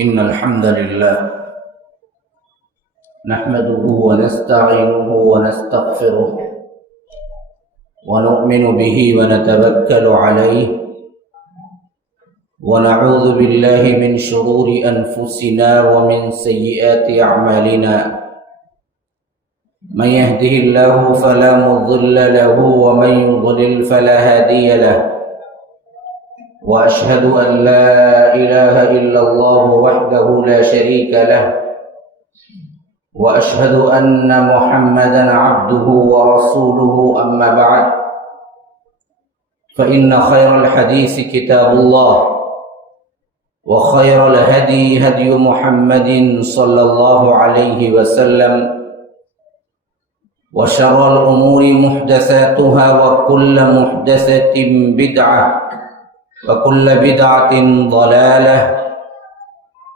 إن الحمد لله نحمده ونستعينه ونستغفره ونؤمن به ونتوكل عليه ونعوذ بالله من شرور أنفسنا ومن سيئات أعمالنا من يهده الله فلا مضل له ومن يضلل فلا هادي له وأشهد أن لا إله إلا الله وحده لا شريك له وأشهد أن محمدا عبده ورسوله أما بعد فإن خير الحديث كتاب الله وخير الهدي هدي محمد صلى الله عليه وسلم وشر الأمور محدثاتها وكل محدثة بدعة وكل بدعة ضلالة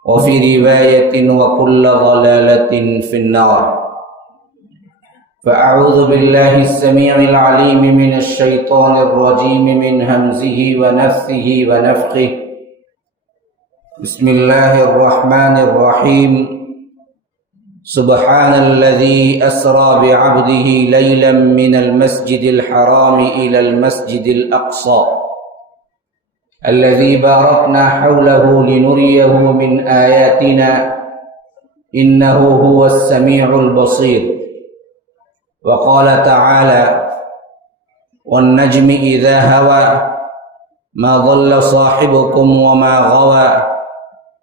وفي رواية وكل ضلالة في النار فأعوذ بالله السميع العليم من الشيطان الرجيم من همزه ونفثه ونفخه بسم الله الرحمن الرحيم سبحان الذي أسرى بعبده ليلا من المسجد الحرام إلى المسجد الأقصى الذي باركنا حوله لنريه من آياتنا إنه هو السميع البصير وقال تعالى والنجم إذا هوى ما ضل صاحبكم وما غوى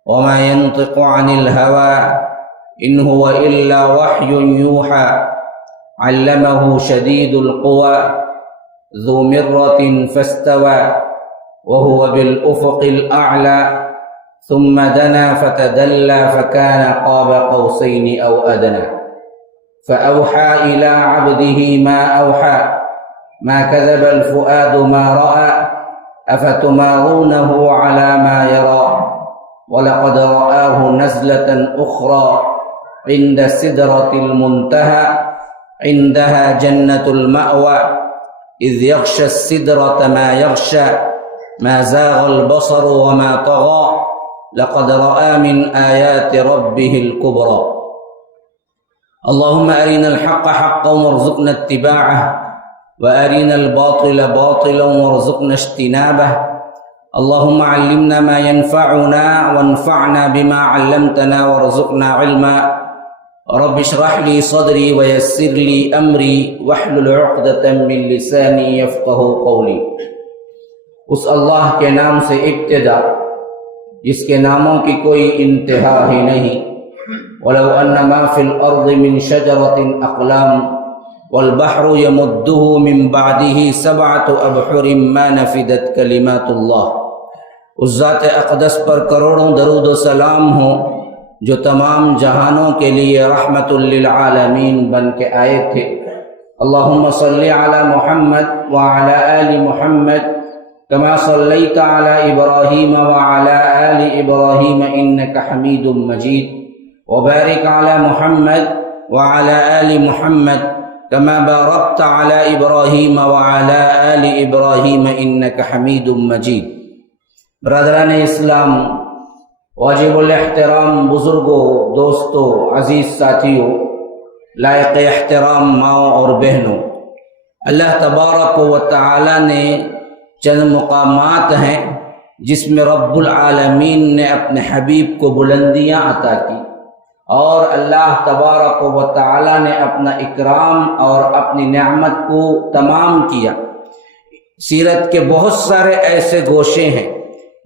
وما ينطق عن الهوى إن هو إلا وحي يوحى علمه شديد القوى ذو مرة فاستوى وهو بالأفق الأعلى ثم دنا فتدلى فكان قاب قوسين أو أدنى فأوحى إلى عبده ما أوحى ما كذب الفؤاد ما رأى أفتمارونه على ما يرى ولقد رآه نزلة أخرى عند سدرة المنتهى عندها جنة المأوى إذ يغشى السدرة ما يغشى ما زاغ البصر وما طغى لقد رأى من آيات ربه الكبرى اللهم أرنا الحق حقا وارزقنا اتباعه وأرنا الباطل باطلا وارزقنا اجتنابه اللهم علمنا ما ينفعنا وانفعنا بما علمتنا وارزقنا علما رب اشرح لي صدري ويسر لي أمري واحلل عقدة من لساني يفقه قولي اس اللہ کے نام سے ابتدا جس کے ناموں کی کوئی انتہا ہی نہیں وَلَوْ أَنَّ مَا فِي الْأَرْضِ مِنْ شَجَرَةٍ أَقْلَامٌ وَالْبَحْرُ يَمُدُّهُ مِنْ بَعْدِهِ سَبْعَةُ أَبْحُرٍ مَا نَفِدَتْ كَلِمَاتُ اللَّهِ اس ذات اقدس پر کروڑوں درود و سلام ہوں جو تمام جہانوں کے لیے رحمت للعالمین بن کے آئے تھے اللہم صلی علی محمد وعلی آل محمد كما صليت على إبراهيم وعلى آل إبراهيم إنك حميد مجيد وبارك على محمد وعلى آل محمد كما باركت على إبراهيم وعلى آل إبراهيم إنك حميد مجيد برادران اسلام واجب الاحترام بزرگوں دوستوں عزیز ساتھیوں لائق احترام ماؤں اور بہنوں اللہ تبارک و تعالی نے چند مقامات ہیں جس میں رب العالمین نے اپنے حبیب کو بلندیاں عطا کی اور اللہ تبارک و تعالی نے اپنا اکرام اور اپنی نعمت کو تمام کیا سیرت کے بہت سارے ایسے گوشے ہیں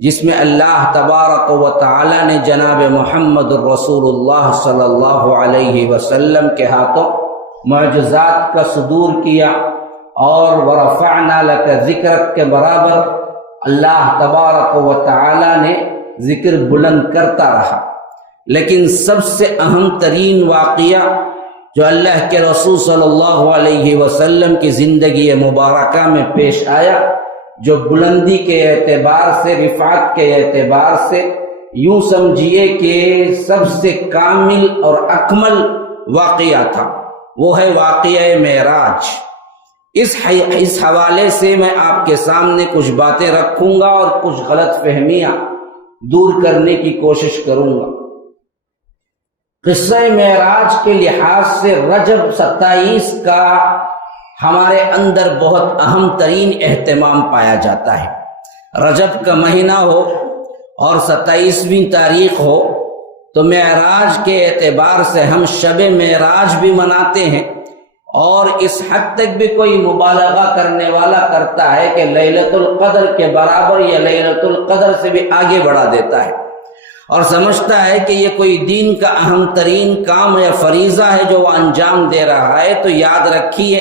جس میں اللہ تبارک و تعالی نے جناب محمد الرسول اللہ صلی اللہ علیہ وسلم کے ہاتھوں معجزات کا صدور کیا اور ورفعنا لک ذکرک کے برابر اللہ تبارک و تعالی نے ذکر بلند کرتا رہا لیکن سب سے اہم ترین واقعہ جو اللہ کے رسول صلی اللہ علیہ وسلم کی زندگی مبارکہ میں پیش آیا جو بلندی کے اعتبار سے رفعت کے اعتبار سے یوں سمجھیے کہ سب سے کامل اور اکمل واقعہ تھا وہ ہے واقعہ معراج اس حوالے سے میں آپ کے سامنے کچھ باتیں رکھوں گا اور کچھ غلط فہمیاں دور کرنے کی کوشش کروں گا۔ قصہ معراج کے لحاظ سے رجب 27 کا ہمارے اندر بہت اہم ترین اہتمام پایا جاتا ہے۔ رجب کا مہینہ ہو اور 27ویں تاریخ ہو تو معراج کے اعتبار سے ہم شب معراج بھی مناتے ہیں، اور اس حد تک بھی کوئی مبالغہ کرنے والا کرتا ہے کہ لیلۃ القدر کے برابر یا لیلۃ القدر سے بھی آگے بڑھا دیتا ہے، اور سمجھتا ہے کہ یہ کوئی دین کا اہم ترین کام یا فریضہ ہے جو وہ انجام دے رہا ہے۔ تو یاد رکھیے،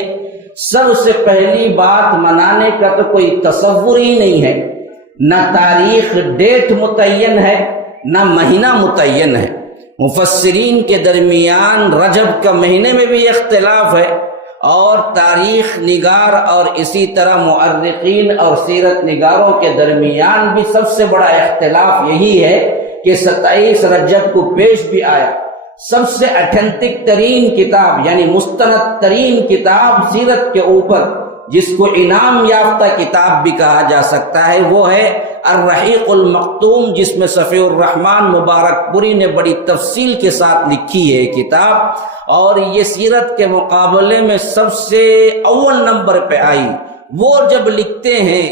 سب سے پہلی بات منانے کا تو کوئی تصور ہی نہیں ہے، نہ تاریخ ڈیٹ متعین ہے نہ مہینہ متعین ہے۔ مفسرین کے درمیان رجب کا مہینے میں بھی اختلاف ہے، اور تاریخ نگار اور اسی طرح مؤرخین اور سیرت نگاروں کے درمیان بھی سب سے بڑا اختلاف یہی ہے کہ 27 رجب کو پیش بھی آیا۔ سب سے اتھینٹک ترین کتاب یعنی مستند ترین کتاب سیرت کے اوپر، جس کو انعام یافتہ کتاب بھی کہا جا سکتا ہے، وہ ہے الرحیق المختوم، جس میں صفی الرحمن مبارک پوری نے بڑی تفصیل کے ساتھ لکھی ہے کتاب، اور یہ سیرت کے مقابلے میں سب سے اول نمبر پہ آئی۔ وہ جب لکھتے ہیں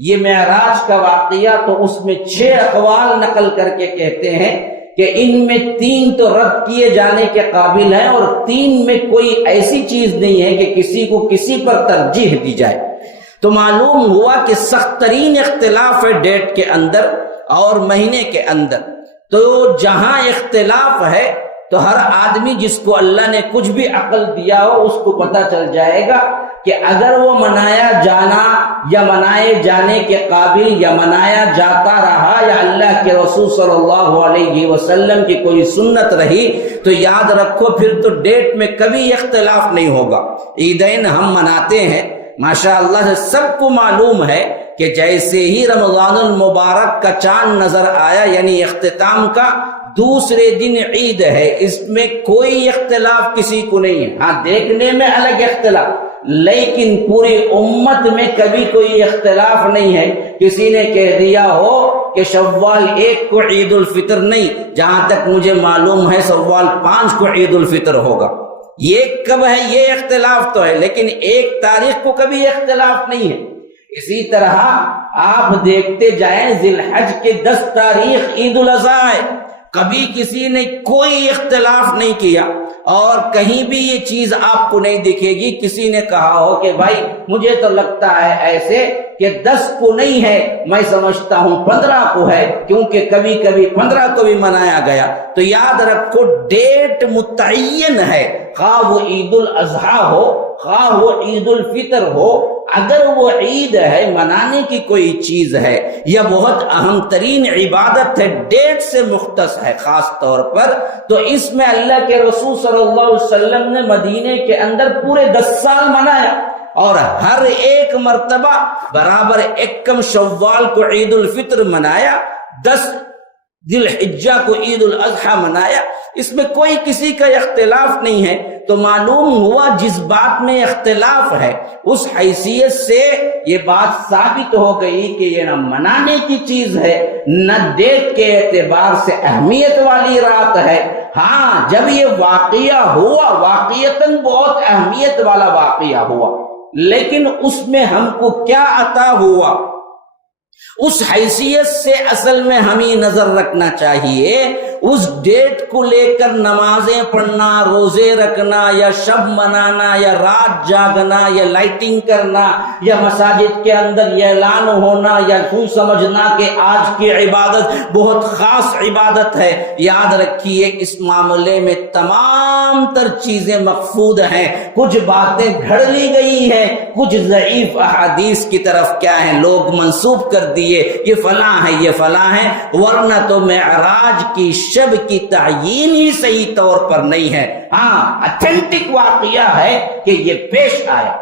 یہ معراج کا واقعہ تو اس میں 6 اقوال نقل کر کے کہتے ہیں کہ ان میں 3 تو رد کیے جانے کے قابل ہیں، اور 3 میں کوئی ایسی چیز نہیں ہے کہ کسی کو کسی پر ترجیح دی جائے۔ تو معلوم ہوا کہ سخت ترین اختلاف ہے ڈیٹ کے اندر اور مہینے کے اندر۔ تو جہاں اختلاف ہے تو ہر آدمی جس کو اللہ نے کچھ بھی عقل دیا ہو اس کو پتہ چل جائے گا کہ اگر وہ منایا جانا یا منائے جانے کے قابل یا منایا جاتا رہا یا اللہ کے رسول صلی اللہ علیہ وسلم کی کوئی سنت رہی تو یاد رکھو پھر تو ڈیٹ میں کبھی اختلاف نہیں ہوگا۔ عیدین ہم مناتے ہیں، ماشاء اللہ سے سب کو معلوم ہے کہ جیسے ہی رمضان المبارک کا چاند نظر آیا یعنی اختتام کا دوسرے دن عید ہے، اس میں کوئی اختلاف کسی کو نہیں ہے۔ ہاں دیکھنے میں الگ اختلاف، لیکن پوری امت میں کبھی کوئی اختلاف نہیں ہے۔ کسی نے کہہ دیا ہو کہ شوال 1 کو عید الفطر نہیں، جہاں تک مجھے معلوم ہے شوال 5 کو عید الفطر ہوگا۔ یہ کب ہے یہ اختلاف تو ہے، لیکن 1 تاریخ کو کبھی اختلاف نہیں ہے۔ اسی طرح آپ دیکھتے جائیں ذی الحج کے 10 تاریخ عید الاضحیٰ ہے، کبھی کسی نے کوئی اختلاف نہیں کیا، اور کہیں بھی یہ چیز آپ کو نہیں دکھے گی کسی نے کہا ہو کہ بھائی مجھے تو لگتا ہے ایسے کہ 10 کو نہیں ہے، میں سمجھتا ہوں 15 کو ہے، کیونکہ کبھی کبھی 15 کو بھی منایا گیا۔ تو یاد رکھو ڈیٹ متعین ہے، خواہ وہ عید الاضحیٰ ہو خواہ وہ عید الفطر ہو، اگر وہ عید ہے منانے کی کوئی چیز ہے یا بہت اہم ترین عبادت ہے ڈیٹ سے مختص ہے خاص طور پر، تو اس میں اللہ کے رسول صلی اللہ علیہ وسلم نے مدینے کے اندر پورے 10 سال منایا، اور ہر ایک مرتبہ برابر 1 شوال کو عید الفطر منایا، 10 ذی الحجہ کو عید الاضحیٰ منایا۔ اس میں کوئی کسی کا اختلاف نہیں ہے۔ تو معلوم ہوا جس بات میں اختلاف ہے اس حیثیت سے یہ بات ثابت ہو گئی کہ یہ نہ منانے کی چیز ہے نہ ڈیٹ کے اعتبار سے اہمیت والی رات ہے۔ ہاں جب یہ واقعہ ہوا واقعتاً بہت اہمیت والا واقعہ ہوا، لیکن اس میں ہم کو کیا عطا ہوا اس حیثیت سے اصل میں ہمیں نظر رکھنا چاہیے۔ اس ڈیٹ کو لے کر نمازیں پڑھنا، روزے رکھنا، یا شب منانا، یا رات جاگنا، یا لائٹنگ کرنا، یا مساجد کے اندر یہ اعلان ہونا، یا تو سمجھنا کہ آج کی عبادت بہت خاص عبادت ہے، یاد رکھیے اس معاملے میں تمام تر چیزیں مخفوض ہیں۔ کچھ باتیں گھڑ لی گئی ہیں، کچھ ضعیف احادیث کی طرف کیا ہیں لوگ منسوب کر دیے، یہ فلاں ہے یہ فلاں ہے، ورنہ تو معراج کی شب کی تعیین ہی صحیح طور پر نہیں ہے۔ ہاں اتھینٹک واقعہ ہے کہ یہ پیش آیا۔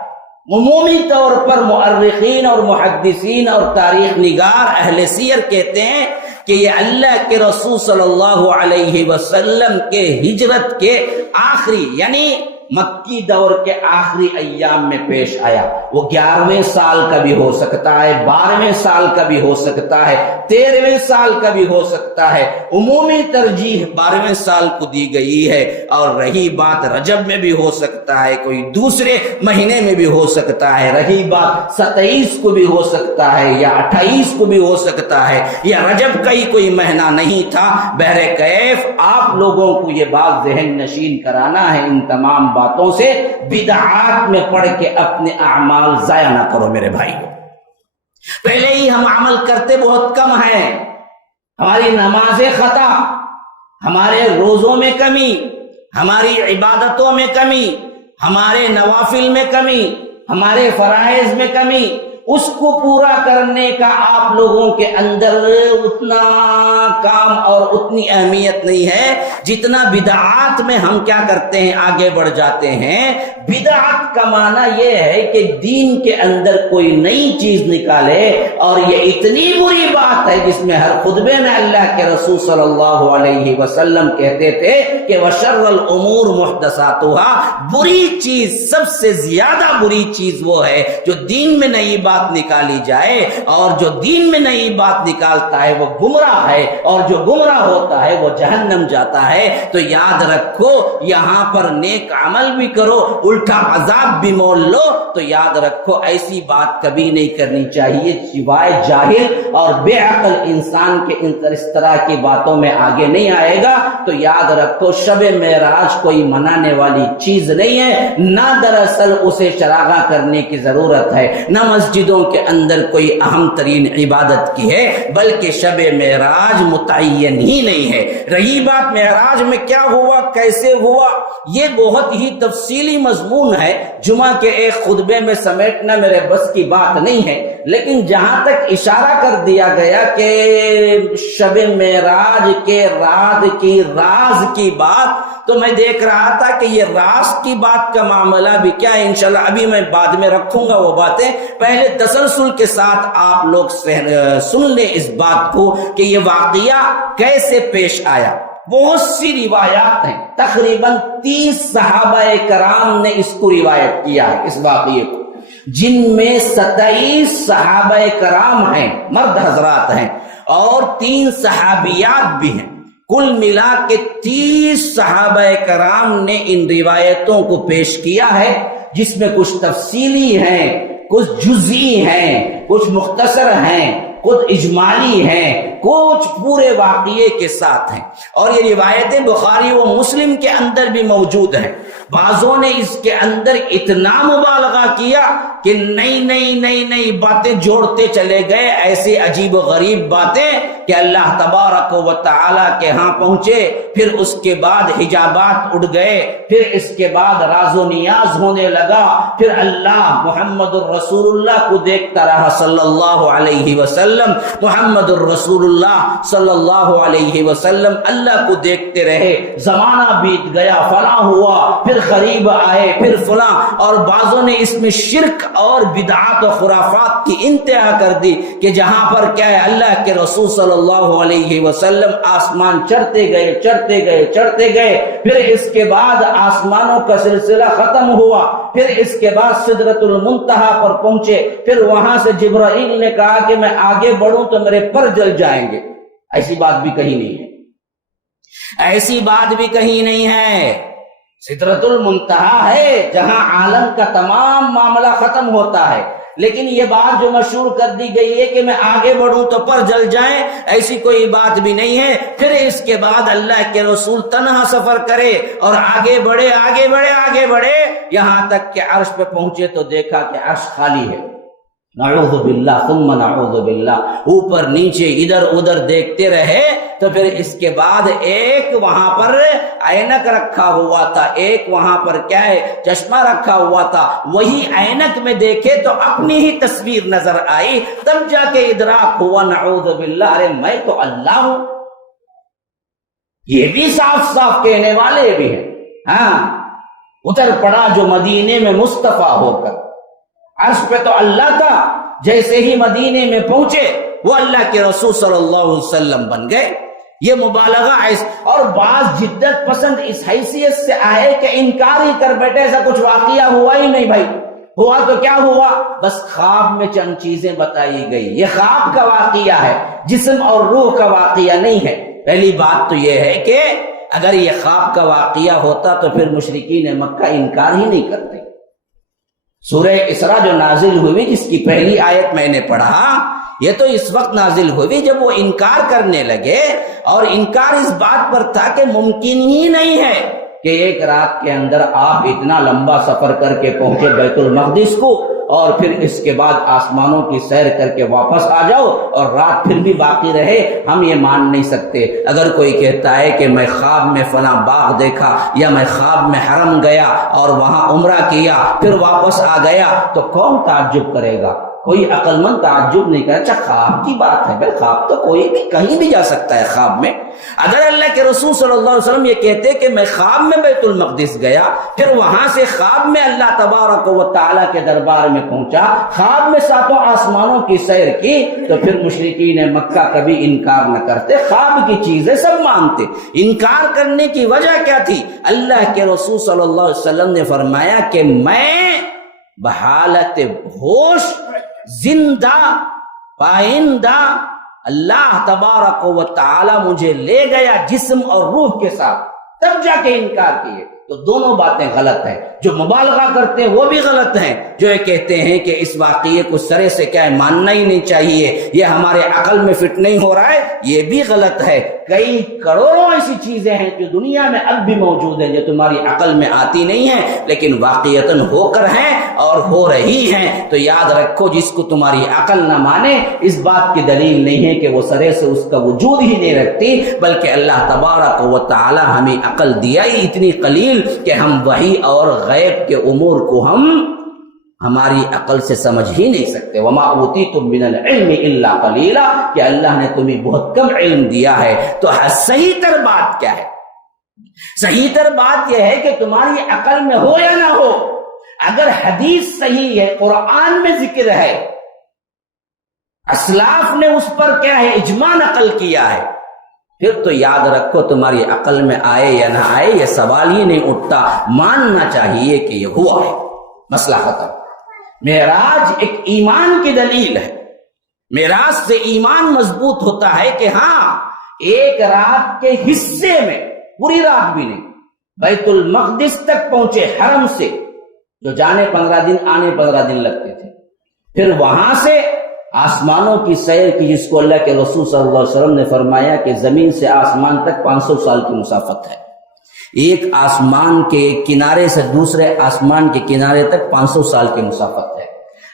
عمومی طور پر مؤرخین اور محدثین اور تاریخ نگار اہل سیر کہتے ہیں کہ یہ اللہ کے رسول صلی اللہ علیہ وسلم کے ہجرت کے آخری یعنی مکی دور کے آخری ایام میں پیش آیا، وہ 11ویں سال کا بھی ہو سکتا ہے، 12ویں سال کا بھی ہو سکتا ہے، 13ویں سال کا بھی ہو سکتا ہے، عمومی ترجیح 12ویں سال کو دی گئی ہے، اور رہی بات رجب میں بھی ہو سکتا ہے، کوئی دوسرے مہینے میں بھی ہو سکتا ہے، رہی بات 27 کو بھی ہو سکتا ہے یا 28 کو بھی ہو سکتا ہے، یا رجب کا ہی کوئی مہینہ نہیں تھا۔ بہرکیف آپ لوگوں کو یہ بات ذہن نشین کرانا ہے، ان تمام باتوں سے بدعات میں پڑھ کے اپنے اعمال ضائع نہ کرو میرے بھائی۔ پہلے ہی ہم عمل کرتے بہت کم ہیں، ہماری نمازیں خطا، ہمارے روزوں میں کمی، ہماری عبادتوں میں کمی، ہمارے نوافل میں کمی، ہمارے فرائض میں کمی، اس کو پورا کرنے کا آپ لوگوں کے اندر اتنا کام اور اتنی اہمیت نہیں ہے جتنا بدعات میں ہم کیا کرتے ہیں، آگے بڑھ جاتے ہیں۔ بدعت کا معنی یہ ہے کہ دین کے اندر کوئی نئی چیز نکالے، اور یہ اتنی بری بات ہے جس میں ہر خطبے میں اللہ کے رسول صلی اللہ علیہ وسلم کہتے تھے کہ وَشَرَّ الْأُمُورُ مُحْدَثَاتُهَا، بری چیز، سب سے زیادہ بری چیز وہ ہے جو دین میں نئی بات نکالی جائے، اور جو دین میں نئی بات نکالتا ہے وہ گمراہ ہے، اور جو گمراہ ہوتا ہے وہ جہنم جاتا ہے۔ تو یاد رکھو، یہاں پر نیک عمل بھی کرو، الٹا عذاب بھی مول لو، تو یاد رکھو ایسی بات کبھی نہیں کرنی چاہیے سوائے جاہل اور بے عقل انسان کے اس طرح کی باتوں میں آگے نہیں آئے گا۔ تو یاد رکھو، شب معراج کوئی منانے والی چیز نہیں ہے، نہ دراصل اسے چراغاں کرنے کی ضرورت ہے، نہ مسجدوں کے اندر کوئی اہم ترین عبادت کی ہے، بلکہ شب معراج متعین ہی نہیں ہے۔ رہی بات معراج میں کیا ہوا، کیسے ہوا، یہ بہت ہی تفصیلی مضمون ہے، جمعہ کے ایک خطبے میں سمیٹنا میرے بس کی بات نہیں ہے، لیکن جہاں تک اشارہ کر دیا گیا کہ شب معراج کے رات کی راز کی بات، تو میں دیکھ رہا تھا کہ یہ راز کی بات کا معاملہ بھی کیا ہے، انشاءاللہ ابھی میں بعد میں رکھوں گا وہ باتیں، پہلے تسلسل کے ساتھ آپ لوگ سن لیں اس بات کو کہ یہ واقعہ کیسے پیش آیا۔ بہت سی روایات ہیں، تقریباً 30 صحابہ کرام نے اس کو روایت کیا ہے، اس واقعے کو، جن میں 27 صحابہ کرام ہیں، مرد حضرات ہیں، اور 3 صحابیات بھی ہیں۔ کل ملا کے 30 صحابہ کرام نے ان روایتوں کو پیش کیا ہے، جس میں کچھ تفصیلی ہیں، کچھ جزئی ہیں، کچھ مختصر ہیں، کچھ اجمالی ہیں، کچھ پورے واقعے کے ساتھ ہیں، اور یہ روایتیں بخاری و مسلم کے اندر بھی موجود ہیں۔ بعضوں نے اس کے اندر اتنا مبالغہ کیا کہ نئی باتیں جوڑتے چلے گئے، ایسی عجیب و غریب باتیں کہ اللہ تبارک و تعالی کے ہاں پہنچے، پھر اس کے بعد حجابات اٹھ گئے، پھر اس کے بعد راز و نیاز ہونے لگا، پھر اللہ محمد الرسول اللہ کو دیکھتا رہا صلی اللہ علیہ وسلم، محمد الرسول اللہ صلی اللہ علیہ وسلم اللہ کو دیکھتے رہے، زمانہ بیت گیا، فلاں ہوا، پھر غریب آئے، پھر فلاں، اور بعضوں نے اس میں شرک اور بدعات و خرافات کی انتہا کر دی کہ جہاں پر کیا ہے، اللہ کے رسول صلی اللہ علیہ وسلم آسمان چڑھتے گئے، پھر اس کے بعد آسمانوں کا سلسلہ ختم ہوا، پھر اس کے بعد سدرۃ المنتہا پر پہنچے، پھر وہاں سے جبرائیل نے کہا کہ میں آگے بڑھوں تو میرے پر جل جائیں گے۔ ایسی بات بھی کہیں نہیں ہے، ایسی بات بھی کہیں نہیں ہے۔ سدرۃ المنتہا ہے جہاں عالم کا تمام معاملہ ختم ہوتا ہے، لیکن یہ بات جو مشہور کر دی گئی ہے کہ میں آگے بڑھوں تو پر جل جائیں، ایسی کوئی بات بھی نہیں ہے۔ پھر اس کے بعد اللہ کے رسول تنہا سفر کرے اور آگے بڑھے یہاں تک کہ عرش پہ پہنچے تو دیکھا کہ عرش خالی ہے، نعوذ باللہ ثم نعوذ باللہ، اوپر نیچے ادھر ادھر دیکھتے رہے، تو پھر اس کے بعد ایک وہاں پر اینک رکھا ہوا تھا، ایک وہاں پر کیا ہے، چشمہ رکھا ہوا تھا، وہی اینک میں دیکھے تو اپنی ہی تصویر نظر آئی، تب جا کے ادراک ہوا نعوذ باللہ، ارے میں تو اللہ ہوں۔ یہ بھی صاف صاف کہنے والے بھی ہیں، ہاں، اتر پڑا جو مدینے میں مصطفیٰ ہو کر، عرش پہ تو اللہ تھا، جیسے ہی مدینے میں پہنچے وہ اللہ کے رسول صلی اللہ علیہ وسلم بن گئے۔ یہ مبالغہ ہے اور بعض جدت پسند اس حیثیت سے آئے کہ انکار ہی کر بیٹھے، ایسا کچھ واقعہ ہوا ہی نہیں بھائی، ہوا تو کیا ہوا، بس خواب میں چند چیزیں بتائی گئی، یہ خواب کا واقعہ ہے، جسم اور روح کا واقعہ نہیں ہے۔ پہلی بات تو یہ ہے کہ اگر یہ خواب کا واقعہ ہوتا تو پھر مشرکین مکہ انکار ہی نہیں کرتے۔ سورہ اسراء جو نازل ہوئی جس کی پہلی آیت میں نے پڑھا، یہ تو اس وقت نازل ہوئی جب وہ انکار کرنے لگے، اور انکار اس بات پر تھا کہ ممکن ہی نہیں ہے کہ ایک رات کے اندر آپ اتنا لمبا سفر کر کے پہنچے بیت المقدس کو اور پھر اس کے بعد آسمانوں کی سیر کر کے واپس آ جاؤ اور رات پھر بھی باقی رہے، ہم یہ مان نہیں سکتے۔ اگر کوئی کہتا ہے کہ میں خواب میں فلاں باغ دیکھا یا میں خواب میں حرم گیا اور وہاں عمرہ کیا پھر واپس آ گیا تو کون تعجب کرے گا؟ کوئی عقل مند تعجب نہیں کرے۔ اچھا خواب کی بات ہے، بھائی خواب تو کوئی بھی کہیں بھی جا سکتا ہے خواب میں۔ اگر اللہ کے رسول صلی اللہ علیہ وسلم یہ کہتے کہ میں خواب میں بیت المقدس گیا، پھر وہاں سے خواب میں اللہ تبارک و تعالیٰ کے دربار میں پہنچا، خواب میں ساتوں آسمانوں کی سیر کی، تو پھر مشرکین مکہ کبھی انکار نہ کرتے، خواب کی چیزیں سب مانتے۔ انکار کرنے کی وجہ کیا تھی؟ اللہ کے رسول صلی اللہ علیہ وسلم نے فرمایا کہ میں بحالت ہوش زندہ پائندہ اللہ تبارک و تعالی مجھے لے گیا جسم اور روح کے ساتھ، تب جا کے انکار کیے۔ تو دونوں باتیں غلط ہیں، جو مبالغہ کرتے ہیں وہ بھی غلط ہیں، جو یہ کہتے ہیں کہ اس واقعے کو سرے سے کیا ہے ماننا ہی نہیں چاہیے، یہ ہمارے عقل میں فٹ نہیں ہو رہا ہے، یہ بھی غلط ہے۔ کئی کروڑوں ایسی چیزیں ہیں جو دنیا میں اب بھی موجود ہیں جو تمہاری عقل میں آتی نہیں ہیں لیکن واقعتاً ہو کر ہیں اور ہو رہی ہیں۔ تو یاد رکھو، جس کو تمہاری عقل نہ مانے اس بات کی دلیل نہیں ہے کہ وہ سرے سے اس کا وجود ہی نہیں رکھتی، بلکہ اللہ تبارک و تعالی ہمیں عقل دیا ہی اتنی قلیل کہ ہم وحی اور غیب کے امور کو ہم ہماری عقل سے سمجھ ہی نہیں سکتے۔ وما اوتیتم من العلم الا قلیلا، کہ اللہ نے تمہیں بہت کم علم دیا ہے۔ تو صحیح تر بات کیا ہے؟ صحیح تر بات یہ ہے کہ تمہاری عقل میں ہو یا نہ ہو، اگر حدیث صحیح ہے، قرآن میں ذکر ہے، اسلاف نے اس پر کیا ہے اجماع نقل کیا ہے، پھر تو یاد رکھو تمہاری عقل میں آئے یا نہ آئے یہ سوال ہی نہیں اٹھتا، ماننا چاہیے کہ یہ ہوا ہے، مسئلہ ختم۔ معراج ایک ایمان کی دلیل ہے، معراج سے ایمان مضبوط ہوتا ہے کہ ہاں ایک رات کے حصے میں، پوری رات بھی نہیں، بیت المقدس تک پہنچے حرم سے، جو جانے 15 دن آنے 15 دن لگتے تھے، پھر وہاں سے آسمانوں کی سیر کی، جس کو اللہ کے رسول صلی اللہ علیہ وسلم نے فرمایا کہ زمین سے آسمان تک 500 سال کی مسافت ہے، ایک آسمان کے کنارے سے دوسرے آسمان کے کنارے تک 500 سال کی مسافت ہے۔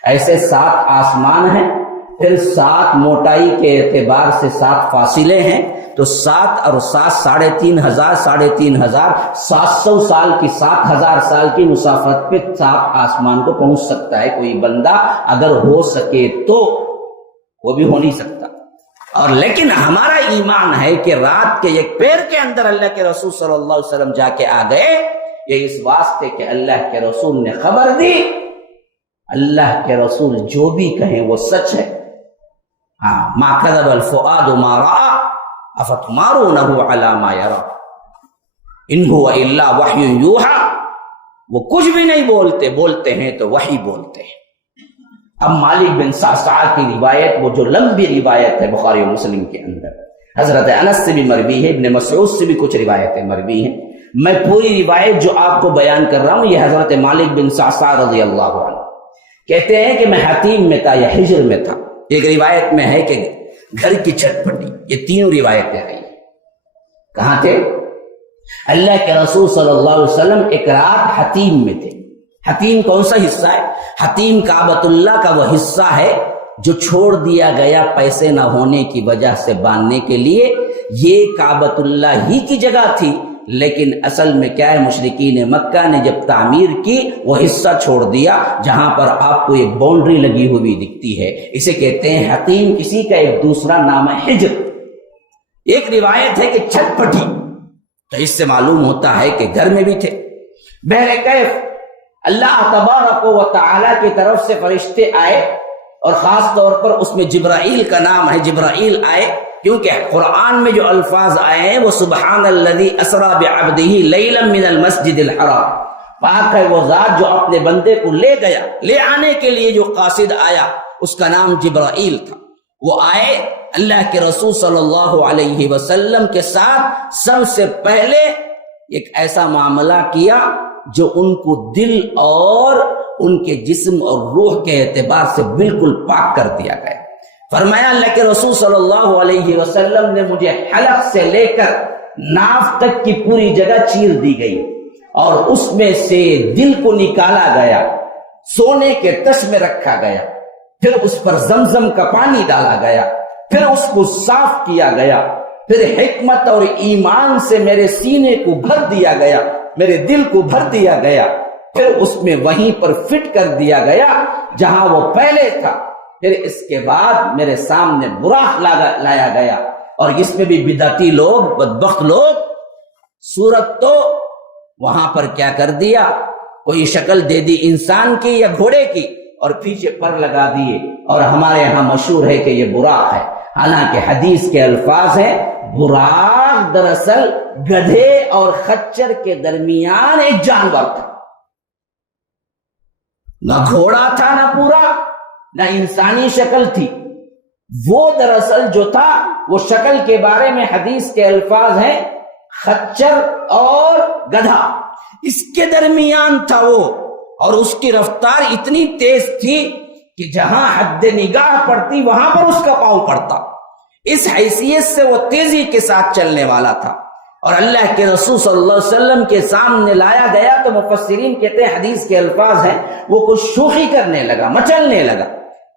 ایسے 7 آسمان ہیں، پھر 7 موٹائی کے اعتبار سے 7 فاصلے ہیں، تو 7 اور 7 3,500 700 سال کی 7,000 سال کی مسافت پہ 7 آسمان کو پہنچ سکتا ہے کوئی بندہ، اگر ہو سکے تو، وہ بھی ہو نہیں سکتا۔ اور لیکن ہمارا ایمان ہے کہ رات کے ایک پیر کے اندر اللہ کے رسول صلی اللہ علیہ وسلم جا کے آ گئے، یہ اس واسطے کہ اللہ کے رسول نے خبر دی، اللہ کے رسول جو بھی کہیں وہ سچ ہے۔ ہاں، ما کذب الفؤاد ما رأى افتمارونہ علی ما یری ان هو الا وحی یوحی، وہ کچھ بھی نہیں بولتے، بولتے ہیں تو وحی بولتے ہیں۔ اب مالک بن صعصع کی روایت، وہ جو لمبی روایت ہے بخاری و مسلم کے اندر، حضرت انس سے بھی مروی ہے، ابن مسعود سے بھی کچھ روایتیں مروی ہیں، میں پوری روایت جو آپ کو بیان کر رہا ہوں یہ حضرت مالک بن صعصع رضی اللہ عنہ کہتے ہیں کہ میں حتیم میں تھا یا حجر میں تھا، ایک روایت میں ہے کہ گھر کی چھت پٹی، یہ تینوں روایتیں ہیں۔ کہاں تھے؟ اللہ کے رسول صلی اللہ علیہ وسلم ایک رات حتیم میں تھے۔ حتیم کون سا حصہ ہے؟ حتیم کعبۃ اللہ کا وہ حصہ ہے جو چھوڑ دیا گیا پیسے نہ ہونے کی وجہ سے باندھنے کے لیے۔ یہ کعبۃ اللہ ہی کی جگہ تھی، لیکن اصل میں کیا ہے، مشرکین مکہ نے جب تعمیر کی وہ حصہ چھوڑ دیا جہاں پر آپ کو ایک باؤنڈری لگی ہوئی دکھتی ہے، اسے کہتے ہیں حتیم، کسی کا ایک دوسرا نام ہے حجر۔ ایک روایت ہے کہ چھت پٹی، تو اس سے معلوم ہوتا ہے کہ گھر میں بھی تھے۔ بہرکیف اللہ تبارک و تعالی کی طرف سے فرشتے آئے، اور خاص طور پر اس میں جبرائیل کا نام ہے، جبرائیل آئے، کیونکہ قرآن میں جو الفاظ آئے ہیں وہ سبحان الذی اسری بعبدہ لیلا من المسجد الحرام، پاک ہے وہ ذات جو اپنے بندے کو لے گیا، لے آنے کے لیے جو قاصد آیا اس کا نام جبرائیل تھا، وہ آئے اللہ کے رسول صلی اللہ علیہ وسلم کے ساتھ سب سے پہلے ایک ایسا معاملہ کیا جو ان کو دل اور ان کے جسم اور روح کے اعتبار سے بالکل پاک کر دیا گیا۔ فرمایا اللہ کے رسول صلی اللہ علیہ وسلم نے مجھے حلق سے لے کر ناف تک کی پوری جگہ چیر دی گئی اور اس میں سے دل کو نکالا گیا، سونے کے تش میں رکھا گیا، پھر اس پر زمزم کا پانی ڈالا گیا، پھر اس کو صاف کیا گیا، پھر حکمت اور ایمان سے میرے سینے کو بھر دیا گیا، میرے دل کو بھر دیا گیا، پھر اس میں وہیں پر فٹ کر دیا گیا جہاں وہ پہلے تھا، پھر اس کے بعد میرے سامنے براق لایا گیا۔ اور اس میں بھی بدعتی لوگ، بدبخت لوگ، صورت تو وہاں پر کیا کر دیا، کوئی شکل دے دی انسان کی یا گھوڑے کی اور پیچھے پر لگا دیے، اور ہمارے یہاں مشہور ہے کہ یہ براق ہے، حالانکہ حدیث کے الفاظ ہیں براق دراصل گدھے اور خچر کے درمیان ایک جانور تھا، نہ گھوڑا تھا نہ پورا، نہ انسانی شکل تھی، وہ دراصل جو تھا وہ شکل کے بارے میں حدیث کے الفاظ ہیں خچر اور گدھا، اس کے درمیان تھا وہ، اور اس کی رفتار اتنی تیز تھی کہ جہاں حد نگاہ پڑتی وہاں پر اس کا پاؤں پڑتا، اس حیثیت سے وہ تیزی کے ساتھ چلنے والا تھا۔ اور اللہ کے رسول صلی اللہ علیہ وسلم کے سامنے لایا گیا تو مفسرین کہتے ہیں حدیث کے الفاظ ہیں وہ کچھ شوخی کرنے لگا، مچلنے لگا۔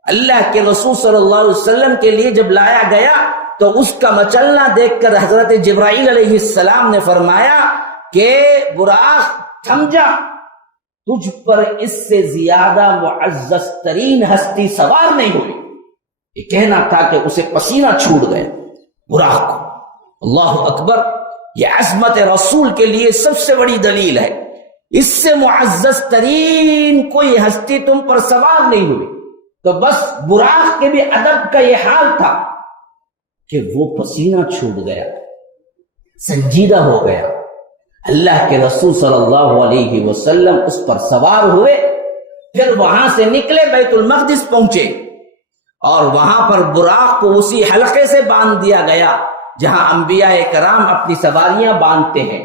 اللہ کے رسول صلی اللہ علیہ وسلم کے لیے جب لایا گیا تو اس کا مچلنا دیکھ کر حضرت جبرائیل علیہ السلام نے فرمایا کہ براق تھم جا، تجھ پر اس سے زیادہ معزز ترین ہستی سوار نہیں ہوئی۔ یہ کہنا تھا کہ اسے پسینہ چھوٹ گیا براق کو۔ اللہ اکبر، یہ عظمت رسول کے لیے سب سے بڑی دلیل ہے، اس سے معزز ترین کوئی ہستی تم پر سوار نہیں ہوئی۔ تو بس براق کے بھی ادب کا یہ حال تھا کہ وہ پسینہ چھوٹ گیا، سنجیدہ ہو گیا۔ اللہ کے رسول صلی اللہ علیہ وسلم اس پر سوار ہوئے، پھر وہاں سے نکلے بیت المقدس پہنچے، اور وہاں پر براق کو اسی حلقے سے باندھ دیا گیا جہاں انبیاء کرام اپنی سواریاں باندھتے ہیں۔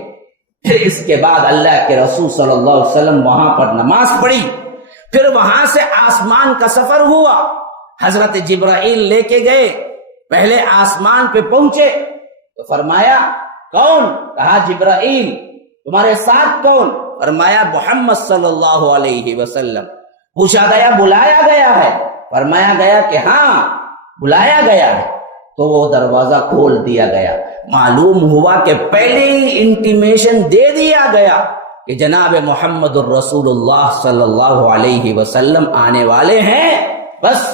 پھر اس کے بعد اللہ کے رسول صلی اللہ علیہ وسلم وہاں پر نماز پڑھی، پھر وہاں سے آسمان کا سفر ہوا، حضرت جبرائیل لے کے گئے، پہلے آسمان پہ پہنچے تو فرمایا کون؟ کہا جبرائیل۔ تمہارے ساتھ کون؟ فرمایا محمد صلی اللہ علیہ وسلم۔ پوچھا گیا بلایا گیا ہے؟ فرمایا گیا کہ ہاں بلایا گیا ہے۔ تو وہ دروازہ کھول دیا گیا، معلوم ہوا کہ پہلے ہی انٹیمیشن دے دیا گیا کہ جناب محمد الرسول اللہ صلی اللہ علیہ وسلم آنے والے ہیں، بس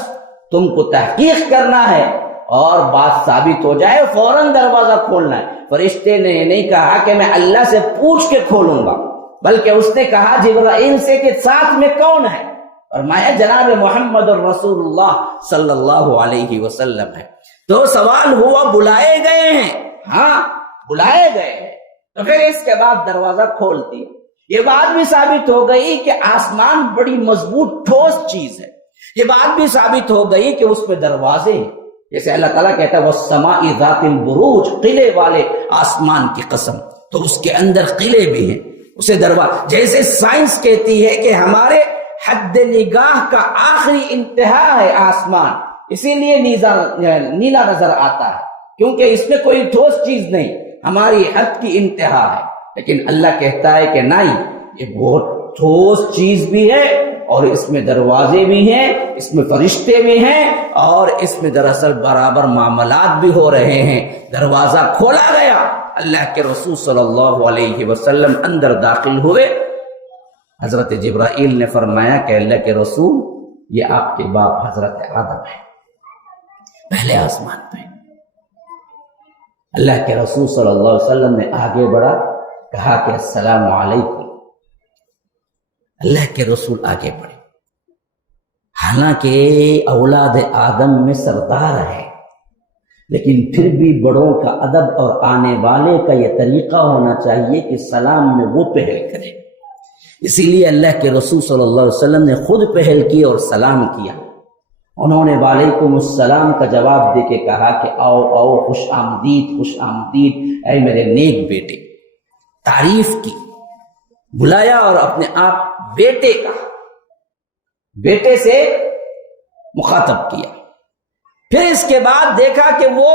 تم کو تحقیق کرنا ہے اور بات ثابت ہو جائے فوراً دروازہ کھولنا ہے۔ فرشتے نے نہیں کہا کہ میں اللہ سے پوچھ کے کھولوں گا، بلکہ اس نے کہا جبرائیل سے کہ ساتھ میں کون ہے؟ فرمایا جناب محمد الرسول اللہ صلی اللہ علیہ وسلم ہے۔ تو سوال ہوا بلائے گئے ہیں؟ ہاں بلائے گئے ہیں۔ تو پھر اس کے بعد دروازہ کھول دیا۔ یہ بات بھی ثابت ہو گئی کہ آسمان بڑی مضبوط ٹھوس چیز ہے، یہ بات بھی ثابت ہو گئی کہ اس میں دروازے ہیں، جیسے اللہ تعالیٰ کہتا ہے وَالسَّمَاءِ ذَاتِ الْبُرُوجِ، قلعے والے آسمان کی قسم، تو اس کے اندر قلعے بھی ہیں، اسے دروازہ، جیسے سائنس کہتی ہے کہ ہمارے حد نگاہ کا آخری انتہا ہے آسمان، اسی لیے نیلا نظر آتا ہے، کیونکہ اس میں کوئی ٹھوس چیز نہیں، ہماری حد کی انتہا ہے۔ لیکن اللہ کہتا ہے کہ نہیں، یہ بہت ٹھوس چیز بھی ہے، اور اس میں دروازے بھی ہیں، اس میں فرشتے بھی ہیں، اور اس میں دراصل برابر معاملات بھی ہو رہے ہیں۔ دروازہ کھولا گیا، اللہ کے رسول صلی اللہ علیہ وسلم اندر داخل ہوئے۔ حضرت جبرائیل نے فرمایا کہ اللہ کے رسول، یہ آپ کے باپ حضرت آدم ہے، پہلے آسمان پہ۔ اللہ کے رسول صلی اللہ علیہ وسلم نے آگے بڑھا، کہا کہ السلام علیکم۔ اللہ کے رسول آگے بڑھے، حالانکہ اولاد آدم میں سردار ہے، لیکن پھر بھی بڑوں کا ادب اور آنے والے کا یہ طریقہ ہونا چاہیے کہ سلام میں وہ پہل کرے. اسی لیے اللہ کے رسول صلی اللہ علیہ وسلم نے خود پہل کی اور سلام کیا. انہوں نے وعلیکم السلام کا جواب دے کے کہا کہ آؤ آؤ، خوش آمدید خوش آمدید اے میرے نیک بیٹے. تعریف کی، بلایا اور اپنے آپ بیٹے کہا، بیٹے سے مخاطب کیا. پھر اس کے بعد دیکھا کہ وہ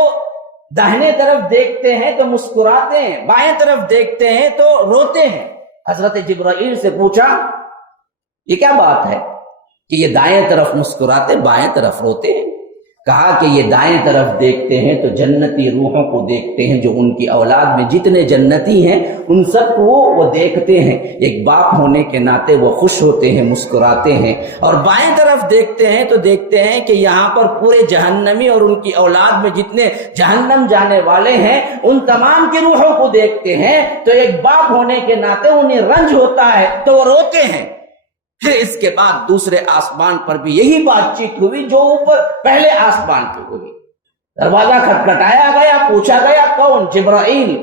داہنے طرف دیکھتے ہیں تو مسکراتے ہیں، بائیں طرف دیکھتے ہیں تو روتے ہیں. حضرت جبرائیل سے پوچھا یہ کیا بات ہے کہ یہ دائیں طرف مسکراتے بائیں طرف روتے ہیں؟ کہا کہ یہ دائیں طرف دیکھتے ہیں تو جنتی روحوں کو دیکھتے ہیں، جو ان کی اولاد میں جتنے جنتی ہیں ان سب کو وہ دیکھتے ہیں. ایک باپ ہونے کے ناطے وہ خوش ہوتے ہیں، مسکراتے ہیں. اور بائیں طرف دیکھتے ہیں تو دیکھتے ہیں کہ یہاں پر پورے جہنمی اور ان کی اولاد میں جتنے جہنم جانے والے ہیں ان تمام کی روحوں کو دیکھتے ہیں. تو ایک باپ ہونے کے ناطے انہیں رنج ہوتا ہے تو وہ روتے ہیں. پھر اس کے بعد دوسرے آسمان پر بھی یہی بات چیت ہوئی جو اوپر پہلے آسمان پہ ہوئی. دروازہ کھٹکھٹایا گیا، پوچھا گیا کون؟ جبرائیل.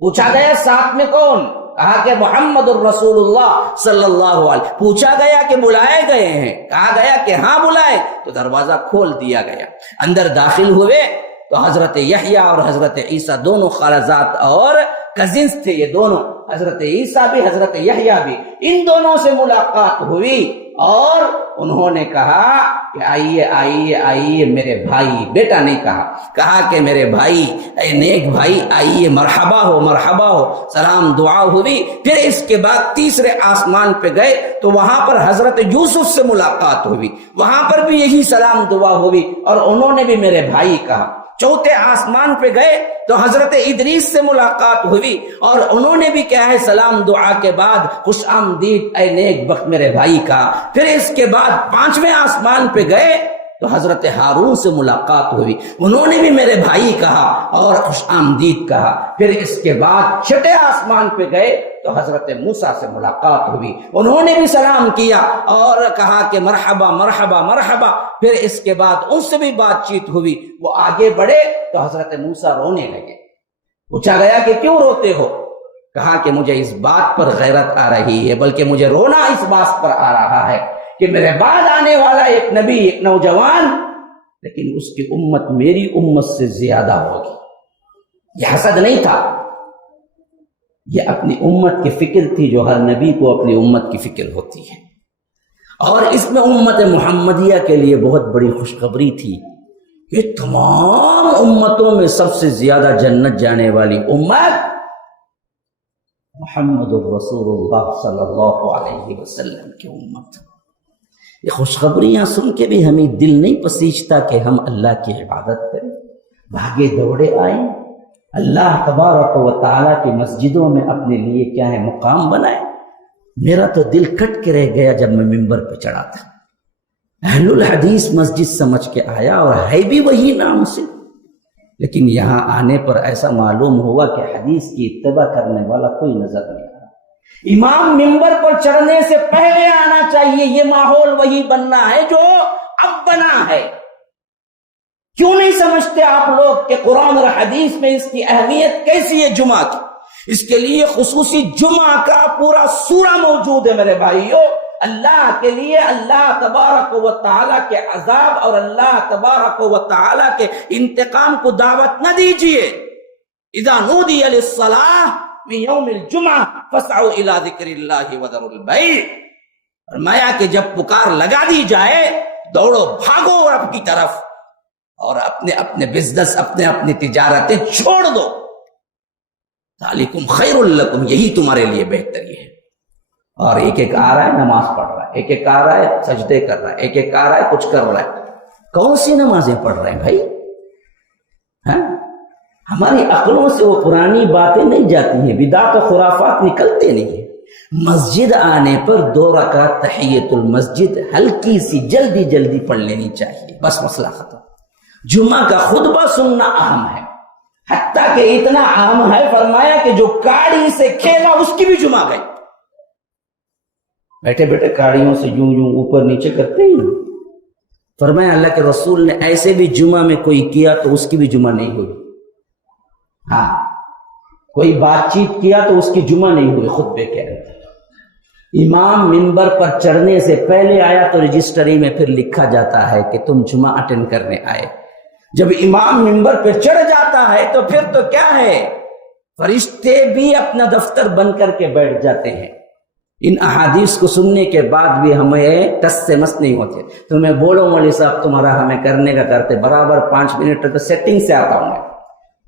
پوچھا گیا ساتھ میں کون؟ کہا کہ محمد الرسول اللہ صلی اللہ علیہ. پوچھا گیا کہ بلائے گئے ہیں؟ کہا گیا کہ ہاں بلائے. تو دروازہ کھول دیا گیا. اندر داخل ہوئے تو حضرت یحییٰ اور حضرت عیسیٰ دونوں خالزات اور کزنس تھے. یہ دونوں، حضرت عیسیٰ بھی حضرت یحییٰ بھی، ان دونوں سے ملاقات ہوئی اور انہوں نے کہا کہ آئیے آئیے آئیے میرے بھائی. بیٹا نہیں کہا، کہا کہ میرے بھائی، اے نیک بھائی آئیے، مرحبا ہو مرحبا ہو. سلام دعا ہوئی. پھر اس کے بعد تیسرے آسمان پہ گئے تو وہاں پر حضرت یوسف سے ملاقات ہوئی، وہاں پر بھی یہی سلام دعا ہوئی اور انہوں نے بھی میرے بھائی کہا. چوتھے آسمان پہ گئے تو حضرت ادریس سے ملاقات ہوئی اور انہوں نے بھی کیا ہے سلام دعا کے بعد خوش آمدید اے نیک بخت میرے بھائی کا. پھر اس کے بعد پانچویں آسمان پہ گئے تو حضرت ہارون سے ملاقات ہوئی، انہوں نے بھی میرے بھائی کہا اور خوش آمدید کہا. پھر اس کے بعد چھٹے آسمان پہ گئے تو حضرت موسیٰ سے ملاقات ہوئی، انہوں نے بھی سلام کیا اور کہا کہ مرحبا مرحبا مرحبا. پھر اس کے بعد ان سے بھی بات چیت ہوئی. وہ آگے بڑھے تو حضرت موسیٰ رونے لگے. پوچھا گیا کہ کیوں روتے ہو؟ کہا کہ مجھے اس بات پر غیرت آ رہی ہے، بلکہ مجھے رونا اس بات پر آ رہا ہے کہ میرے بعد آنے والا ایک نبی، ایک نوجوان، لیکن اس کی امت میری امت سے زیادہ ہوگی. یہ حسد نہیں تھا، یہ اپنی امت کی فکر تھی جو ہر نبی کو اپنی امت کی فکر ہوتی ہے. اور اس میں امت محمدیہ کے لیے بہت بڑی خوشخبری تھی کہ تمام امتوں میں سب سے زیادہ جنت جانے والی امت محمد الرسول اللہ صلی اللہ علیہ وسلم کی امت. یہ خوشخبریاں سن کے بھی ہمیں دل نہیں پسیجتا کہ ہم اللہ کی عبادت کریں، بھاگے دوڑے آئیں، اللہ تبارک و تعالیٰ کی مسجدوں میں اپنے لیے کیا ہے مقام بنائیں. میرا تو دل کٹ کے رہ گیا جب میں ممبر پہ چڑھا تھا. اہل الحدیث مسجد سمجھ کے آیا اور ہے بھی وہی نام سے، لیکن یہاں آنے پر ایسا معلوم ہوا کہ حدیث کی اتباع کرنے والا کوئی نظر نہیں آیا. امام ممبر پر چڑھنے سے پہلے آنا چاہیے، یہ ماحول وہی بننا ہے جو اب بنا ہے. کیوں نہیں سمجھتے آپ لوگ کہ قرآن اور حدیث میں اس کی اہمیت کیسی ہے جمعہ کی؟ اس کے لیے خصوصی جمعہ کا پورا سورہ موجود ہے میرے بھائیو. اللہ کے لیے اللہ تبارک و تعالیٰ کے عذاب اور اللہ تبارک و تعالیٰ کے انتقام کو دعوت نہ دیجیے. اذا نودی للصلاۃ من یوم الجمعہ فاسعوا الی ذکر اللہ وذروا البیع. فرمایا کہ جب پکار لگا دی جائے دوڑو بھاگو رب کی طرف اور اپنے اپنے بزنس اپنے تجارتیں چھوڑ دو. ذالکم خیر لکم، یہی تمہارے لیے بہتری ہے. اور ایک ایک آ رہا ہے نماز پڑھ رہا ہے، ایک ایک آ رہا ہے سجدے کر رہا ہے، ایک ایک آ رہا ہے کچھ کر رہا ہے. کون سی نمازیں پڑھ رہے ہیں بھائی؟ ہاں، ہماری عقلوں سے وہ پرانی باتیں نہیں جاتی ہیں، بدعت و خرافات نکلتے نہیں ہیں. مسجد آنے پر 2 رکعت تحیۃ المسجد ہلکی سی جلدی جلدی پڑھ لینی چاہیے، بس مسئلہ ختم. جمعہ کا خطبہ سننا اہم ہے، حتیٰ کہ اتنا اہم ہے فرمایا کہ جو کاڑی سے کھیلا اس کی بھی جمعہ گئی. بیٹھے بیٹھے کاڑیوں سے یوں یوں اوپر نیچے کرتے ہیں، فرمایا اللہ کے رسول نے ایسے بھی جمعہ میں کوئی کیا تو اس کی بھی جمعہ نہیں ہوئی. ہاں کوئی بات چیت کیا تو اس کی جمعہ نہیں ہوئی. خطبے کے اندر امام منبر پر چڑھنے سے پہلے آیا تو رجسٹری میں پھر لکھا جاتا ہے کہ تم جمعہ اٹینڈ کرنے آئے. جب امام منبر پہ چڑھ جاتا ہے تو پھر تو کیا ہے، فرشتے بھی اپنا دفتر بند کر کے بیٹھ جاتے ہیں. ان احادیث کو سننے کے بعد بھی ہمیں ٹس سے مس نہیں ہوتے. تو میں بولوں مولوی صاحب تمہارا ہمیں کرنے کا کرتے، برابر 5 منٹ تو سیٹنگ سے آتا ہوں میں.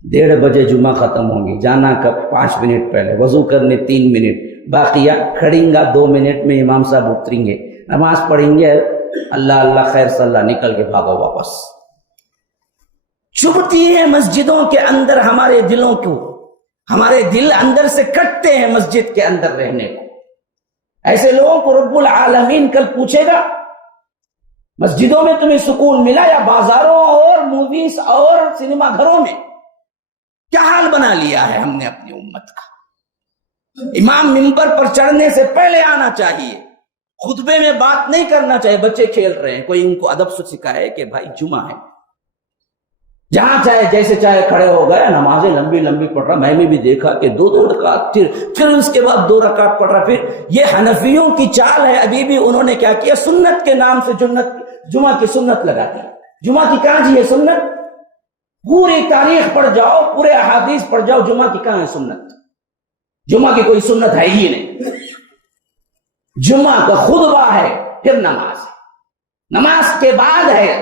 1:30 بجے جمعہ ختم ہوگی، جانا کب 5 منٹ پہلے، وضو کرنے 3 منٹ، باقیہ کھڑیں گا 2 منٹ میں امام صاحب اتریں گے، نماز پڑھیں گے، اللہ اللہ خیر صلی اللہ، نکل کے بھاگو واپس. چبھتی ہے مسجدوں کے اندر ہمارے دلوں کو، ہمارے دل اندر سے کٹتے ہیں مسجد کے اندر رہنے کو. ایسے لوگوں کو رب العالمین کل پوچھے گا مسجدوں میں تمہیں سکون ملا یا بازاروں اور موویز اور سنیما گھروں میں؟ کیا حال بنا لیا ہے ہم نے اپنی امت کا. امام منبر پر چڑھنے سے پہلے آنا چاہیے، خطبے میں بات نہیں کرنا چاہیے. بچے کھیل رہے ہیں، کوئی ان کو ادب سے سکھائے کہ بھائی جمعہ ہے، جہاں چاہے جیسے چاہے کھڑے ہو گئے، نمازیں لمبی لمبی پڑھ رہا. میں نے بھی دیکھا کہ 2 رکعت، پھر اس کے بعد 2 رکعت پڑھ رہا. پھر یہ حنفیوں کی چال ہے. ابھی بھی انہوں نے کیا کیا، سنت کے نام سے جمعہ کی سنت لگا دی. جمعہ کی کہاں جی ہے سنت؟ پوری تاریخ پڑھ جاؤ، پورے احادیث پڑھ جاؤ، جمعہ کی کہاں ہے سنت؟ جمعہ کی کوئی سنت ہے ہی نہیں. جمعہ کا خطبہ ہے، پھر نماز ہے، نماز کے بعد ہے.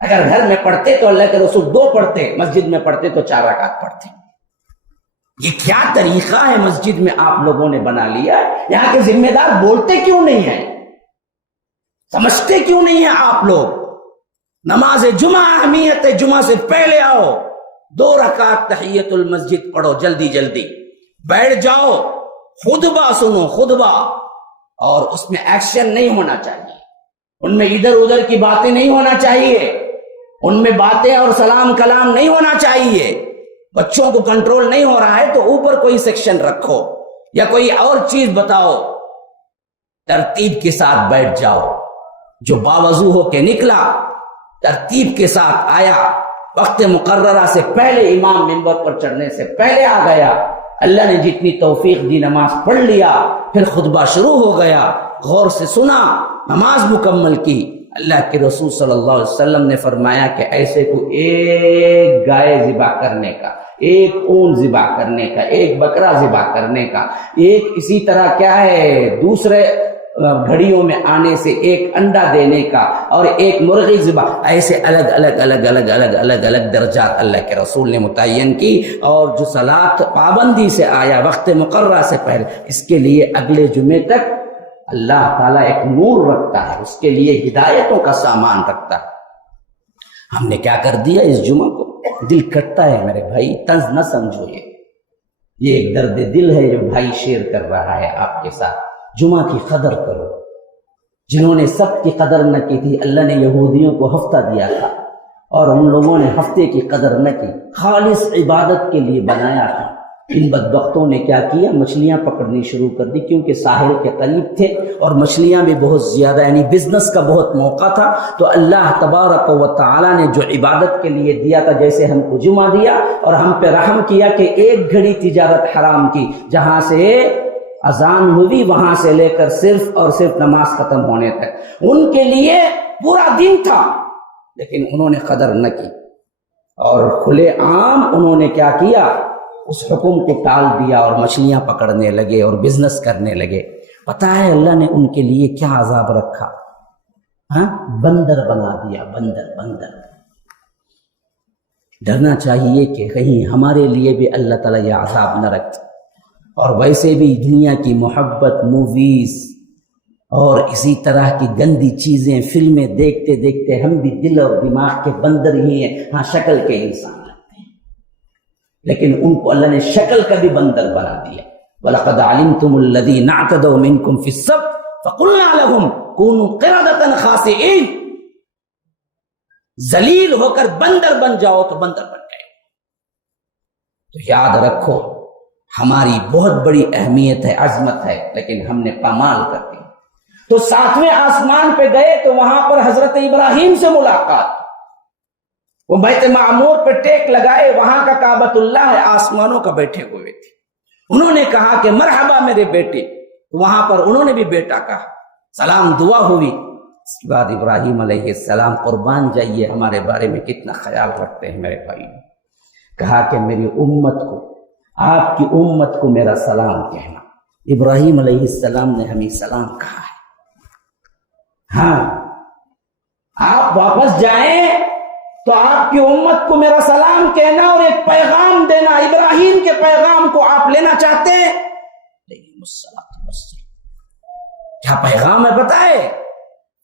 اگر گھر میں پڑھتے تو اللہ کے رسول 2 پڑھتے، مسجد میں پڑھتے تو 4 رکعت پڑھتے. یہ کیا طریقہ ہے مسجد میں آپ لوگوں نے بنا لیا؟ یہاں کے ذمہ دار بولتے کیوں نہیں ہیں؟ سمجھتے کیوں نہیں ہیں آپ لوگ؟ نماز جمعہ اہمیت ہے، جمعہ سے پہلے آؤ، 2 رکعت تحیت المسجد پڑھو، جلدی جلدی بیٹھ جاؤ، خطبہ سنو، خطبہ. اور اس میں ایکشن نہیں ہونا چاہیے، ان میں ادھر ادھر کی باتیں نہیں ہونا چاہیے، ان میں باتیں اور سلام کلام نہیں ہونا چاہیے. بچوں کو کنٹرول نہیں ہو رہا ہے تو اوپر کوئی سیکشن رکھو یا کوئی اور چیز بتاؤ. ترتیب کے ساتھ بیٹھ جاؤ. جو باوضو ہو کے نکلا ترتیب کے ساتھ آیا، وقت مقررہ سے پہلے امام منبر پر چڑھنے سے پہلے آ گیا، اللہ نے جتنی توفیق دی نماز پڑھ لیا، پھر خطبہ شروع ہو گیا، غور سے سنا، نماز مکمل کی. اللہ کے رسول صلی اللہ علیہ وسلم نے فرمایا کہ ایسے کو 1 گائے ذبح کرنے کا، 1 اونٹ ذبح کرنے کا، 1 بکرا ذبح کرنے کا، 1 اسی طرح کیا ہے دوسرے گھڑیوں میں آنے سے 1 انڈا دینے کا، اور 1 مرغی ذبح، ایسے الگ الگ الگ الگ الگ الگ الگ درجات اللہ کے رسول نے متعین کی. اور جو صلاۃ پابندی سے آیا وقت مقررہ سے پہلے، اس کے لیے اگلے جمعے تک اللہ تعالیٰ ایک نور رکھتا ہے، اس کے لیے ہدایتوں کا سامان رکھتا ہے. ہم نے کیا کر دیا اس جمعہ کو؟ دل کٹتا ہے میرے بھائی، طنز نہ سمجھو. یہ ایک درد دل ہے جو بھائی شیئر کر رہا ہے آپ کے ساتھ. جمعہ کی قدر کرو. جنہوں نے سب کی قدر نہ کی تھی، اللہ نے یہودیوں کو ہفتہ دیا تھا اور ان لوگوں نے ہفتے کی قدر نہ کی، خالص عبادت کے لیے بنایا تھا. ان بدبختوں نے کیا کیا؟ مچھلیاں پکڑنی شروع کر دی، کیونکہ ساحل کے قریب تھے اور مچھلیاں بھی بہت زیادہ، یعنی بزنس کا بہت موقع تھا. تو اللہ تبارک و تعالی نے جو عبادت کے لیے دیا تھا، جیسے ہم کو جمعہ دیا اور ہم پہ رحم کیا کہ 1 گھڑی تجارت حرام کی، جہاں سے اذان ہوئی وہاں سے لے کر صرف اور صرف نماز ختم ہونے تک ان کے لیے پورا دن تھا، لیکن انہوں نے قدر نہ کی اور کھلے عام انہوں نے کیا کیا؟ اس حکم کو ٹال دیا اور مچھلیاں پکڑنے لگے اور بزنس کرنے لگے. پتہ ہے اللہ نے ان کے لیے کیا عذاب رکھا؟ بندر بنا دیا، بندر. ڈرنا چاہیے کہ کہیں ہمارے لیے بھی اللہ تعالیٰ یہ عذاب نہ رکھے. اور ویسے بھی دنیا کی محبت، موویز اور اسی طرح کی گندی چیزیں، فلمیں دیکھتے دیکھتے ہم بھی دل اور دماغ کے بندر ہی ہیں. ہاں شکل کے انسان لگتے ہیں، لیکن ان کو اللہ نے شکل کا بھی بندر بنا دیا. وَلَقَدْ عَلِمْتُمُ الَّذِينَ اعْتَدَوْا مِنْكُمْ فِي السَّبْتِ فَقُلْنَا لَهُمْ كُونُوا قِرَدَةً خَاسِئِينَ. ذلیل ہو کر بندر بن جاؤ تو بندر بن گئے. تو یاد رکھو ہماری بہت بڑی اہمیت ہے، عظمت ہے، لیکن ہم نے پامال کر دی. تو 7ویں آسمان پہ گئے تو وہاں پر حضرت ابراہیم سے ملاقات، وہ بیت معمور پہ ٹیک لگائے، وہاں کا کعبۃ اللہ ہے، آسمانوں کا بیٹھے ہوئے تھے۔ انہوں نے کہا کہ مرحبا میرے بیٹے، وہاں پر انہوں نے بھی بیٹا کہا، سلام دعا ہوئی۔ اس کے بعد ابراہیم علیہ السلام، قربان جائیے ہمارے بارے میں کتنا خیال رکھتے ہیں میرے بھائی، کہا کہ میری امت کو، آپ کی امت کو میرا سلام کہنا۔ ابراہیم علیہ السلام نے ہمیں سلام کہا ہے۔ ہاں، آپ واپس جائیں تو آپ کی امت کو میرا سلام کہنا اور ایک پیغام دینا۔ ابراہیم کے پیغام کو آپ لینا چاہتے ہیں؟ کیا پیغام ہے بتائے؟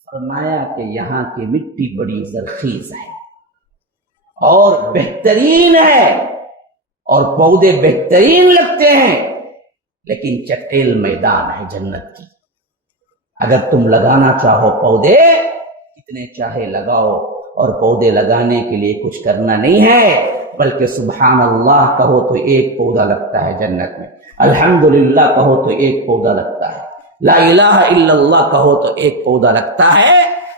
فرمایا کہ یہاں کی مٹی بڑی زرخیز ہے اور بہترین ہے اور پودے بہترین لگتے ہیں، لیکن چٹیل میدان ہے جنت کی۔ اگر تم لگانا چاہو پودے، کتنے چاہے لگاؤ، اور پودے لگانے کے لیے کچھ کرنا نہیں ہے، بلکہ سبحان اللہ کہو تو ایک پودا لگتا ہے جنت میں، الحمدللہ کہو تو ایک پودا لگتا ہے، لا الہ الا اللہ کہو تو ایک پودا لگتا ہے۔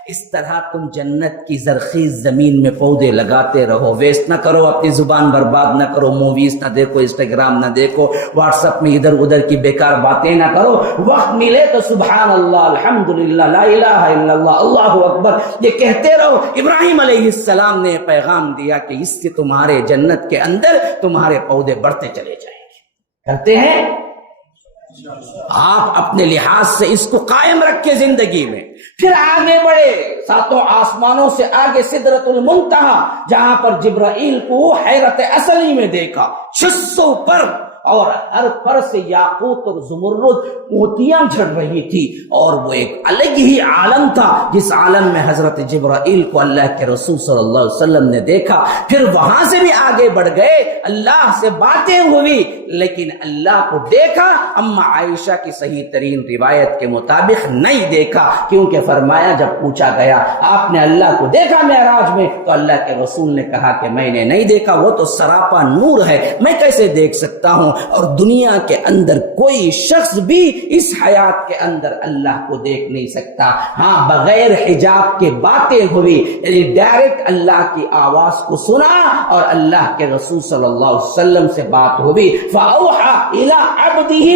اس طرح تم جنت کی زرخیز زمین میں پودے لگاتے رہو، ویسٹ نہ کرو، اپنی زبان برباد نہ کرو، موویز نہ دیکھو، انسٹاگرام نہ دیکھو، واٹس ایپ میں ادھر ادھر کی بیکار باتیں نہ کرو، وقت ملے تو سبحان اللہ، الحمدللہ، لا الہ الا اللہ، اللہ اکبر، یہ کہتے رہو۔ ابراہیم علیہ السلام نے پیغام دیا کہ اس سے تمہارے جنت کے اندر تمہارے پودے بڑھتے چلے جائیں گے۔ کرتے ہیں؟ آپ اپنے لحاظ سے اس کو قائم رکھے زندگی میں، پھر آگے بڑھے، 7 آسمانوں سے آگے سدرۃ المنتہا، جہاں پر جبرائیل کو حیرت اصلی میں دیکھا، 600 پر، اور ہر پر سے یاقوت اور زمرد موتیاں جھڑ رہی تھی، اور وہ ایک الگ ہی عالم تھا جس عالم میں حضرت جبرائیل کو اللہ کے رسول صلی اللہ علیہ وسلم نے دیکھا۔ پھر وہاں سے بھی آگے بڑھ گئے، اللہ سے باتیں ہوئی، لیکن اللہ کو دیکھا اما عائشہ کی صحیح ترین روایت کے مطابق نہیں دیکھا، کیونکہ فرمایا جب پوچھا گیا آپ نے اللہ کو دیکھا معراج میں، تو اللہ کے رسول نے کہا کہ میں نے نہیں دیکھا، وہ تو سراپا نور ہے، میں کیسے دیکھ سکتا ہوں؟ اور دنیا کے اندر کوئی شخص بھی اس حیات کے اندر اللہ کو دیکھ نہیں سکتا۔ ہاں، بغیر حجاب کے باتیں ہوئی، یعنی ڈائریکٹ اللہ کی آواز کو سنا اور اللہ کے رسول صلی اللہ علیہ وسلم سے بات ہوئی۔ فَأَوْحَى إِلَىٰ عَبْدِهِ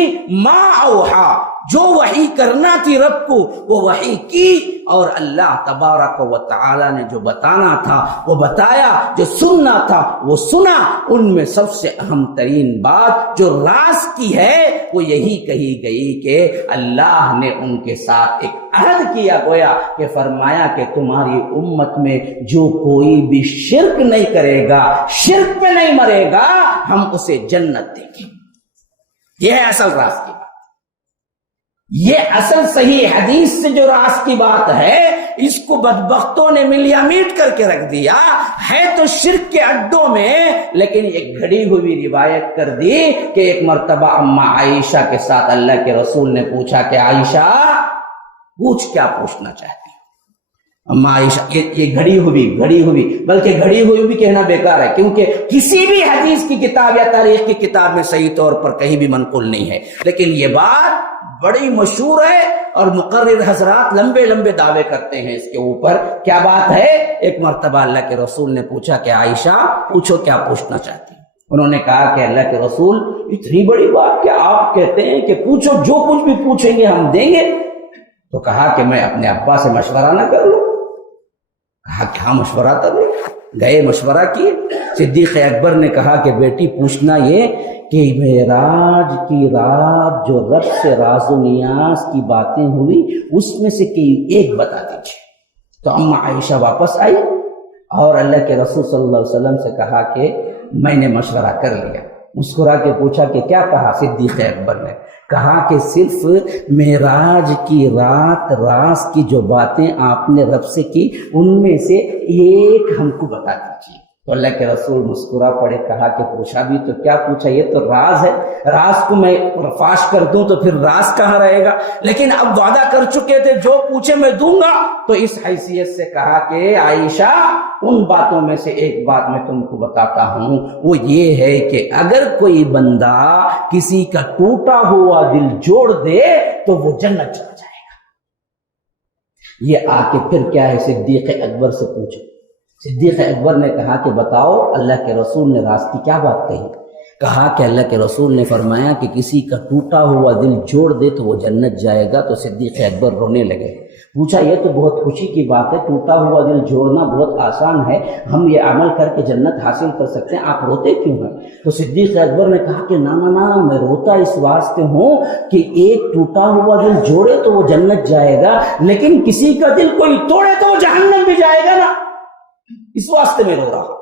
مَا أَوْحَى، جو وحی کرنا تھی رب کو وہ وحی کی، اور اللہ تبارک و تعالی نے جو بتانا تھا وہ بتایا، جو سننا تھا وہ سنا۔ ان میں سب سے اہم ترین بات جو راز کی ہے وہ یہی کہی گئی کہ اللہ نے ان کے ساتھ ایک عہد کیا، گویا کہ فرمایا کہ تمہاری امت میں جو کوئی بھی شرک نہیں کرے گا، شرک پہ نہیں مرے گا، ہم اسے جنت دیں گے۔ یہ ہے اصل راز کی بات، یہ اصل صحیح حدیث سے جو راز کی بات ہے، اس کو بدبختوں نے ملیا میٹ کر کے رکھ دیا ہے، تو شرک کے اڈوں میں، لیکن ایک گھڑی ہوئی روایت کر دی کہ ایک مرتبہ اما عائشہ کے ساتھ اللہ کے رسول نے پوچھا کہ عائشہ پوچھ، کیا پوچھنا چاہتی؟ اما عائشہ، یہ گھڑی ہوئی، بلکہ گھڑی ہوئی بھی کہنا بیکار ہے، کیونکہ کسی بھی حدیث کی کتاب یا تاریخ کی کتاب میں صحیح طور پر کہیں بھی منقول نہیں ہے، لیکن یہ بات بڑی مشہور ہے اور مقرر حضرات لمبے لمبے دعوے کرتے ہیں اس کے اوپر۔ کیا بات ہے؟ ایک مرتبہ اللہ کے رسول نے پوچھا کہ عائشہ پوچھو، کیا پوچھنا چاہتی؟ انہوں نے کہا کہ اللہ کے رسول، اتنی بڑی بات کہ آپ کہتے ہیں کہ پوچھو، جو کچھ بھی پوچھیں گے ہم دیں گے۔ تو کہا کہ میں اپنے ابا سے مشورہ نہ کر لوں؟ کہا کیا مشورہ کر لوں؟ گئے، مشورہ کیے۔ صدیق اکبر نے کہا کہ بیٹی پوچھنا یہ کہ معراج کی رات جو رب سے راز و نیاز کی باتیں ہوئی، اس میں سے کوئی ایک بتا دیجیے۔ تو اما عائشہ واپس آئی اور اللہ کے رسول صلی اللہ علیہ وسلم سے کہا کہ میں نے مشورہ کر لیا۔ مسکرا کے پوچھا کہ کیا کہا؟ صدیق اکبر نے کہا کہ صرف معراج کی رات راز کی جو باتیں آپ نے رب سے کی، ان میں سے ایک ہم کو بتا دیجیے۔ تو اللہ کے رسول مسکرا پڑے، کہا کہ پوچھا بھی تو کیا پوچھا، یہ تو راز ہے، راز کو میں فاش کر دوں تو پھر راز کہاں رہے گا؟ لیکن اب وعدہ کر چکے تھے، جو پوچھے میں دوں گا۔ تو اس حیثیت سے کہا کہ عائشہ، ان باتوں میں سے ایک بات میں تم کو بتاتا ہوں، وہ یہ ہے کہ اگر کوئی بندہ کسی کا ٹوٹا ہوا دل جوڑ دے تو وہ جنت چلا جائے گا۔ یہ آ کے پھر کیا ہے صدیق اکبر سے پوچھا. صدیق اکبر نے کہا کہ بتاؤ اللہ کے رسول نے راز کی کیا بات کہی؟ کہا کہ اللہ کے رسول نے فرمایا کہ کسی کا ٹوٹا ہوا دل جوڑ دے تو وہ جنت جائے گا. تو صدیق اکبر رونے لگے. پوچھا یہ تو بہت خوشی کی بات ہے، ٹوٹا ہوا دل جوڑنا بہت آسان ہے، ہم یہ عمل کر کے جنت حاصل کر سکتے ہیں، آپ روتے کیوں ہیں؟ تو صدیق اکبر نے کہا کہ نا میں روتا اس واسطے ہوں کہ ایک ٹوٹا ہوا دل جوڑے تو وہ جنت جائے گا، لیکن کسی کا دل کوئی توڑے تو وہ جہنم بھی جائے گا نا، اس واسطے میں رو رہا.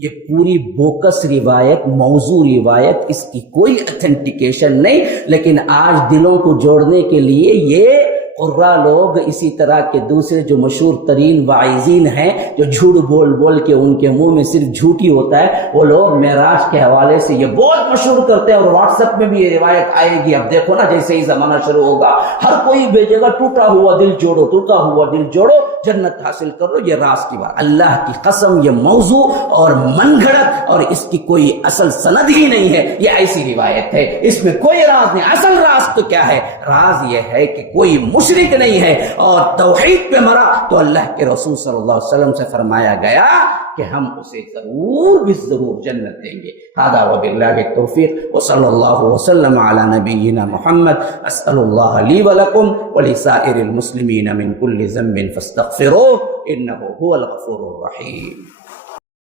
یہ پوری بوکس روایت، موضوع روایت، اس کی کوئی اتھینٹیکیشن نہیں، لیکن آج دلوں کو جوڑنے کے لیے یہ قرا لوگ، اسی طرح کے دوسرے جو مشہور ترین واعظین ہیں جو جھوٹ بول بول کے ان کے منہ میں صرف جھوٹ ہی ہوتا ہے، وہ لوگ معراج کے حوالے سے یہ بہت مشہور کرتے ہیں، اور واٹس ایپ میں بھی یہ روایت آئے گی. اب دیکھو نا جیسے ہی زمانہ شروع ہوگا ہر کوئی بھیجے گا ٹوٹا ہوا دل جوڑو، ٹوٹا ہوا دل جوڑو، جنت حاصل کرو. یہ راز کی بات، اللہ کی قسم یہ موضوع اور من گھڑت اور اس کی کوئی اصل سند ہی نہیں ہے، یہ ایسی روایت ہے، اس میں کوئی راز نہیں. اصل راز تو کیا ہے؟ راز یہ ہے کہ کوئی مشرک نہیں ہے اور توحید پہ مرا تو اللہ کے رسول صلی اللہ علیہ وسلم سے فرمایا گیا کہ ہم اسے ضرور بھی ضرور جنت دیں گے. هذا وبالله التوفیق وصلی اللہ وسلم علی نبینا محمد. اسأل اللہ لی ولکم ولسائر المسلمین من كل ذنب فاستغفروه انه هو الغفور الرحیم.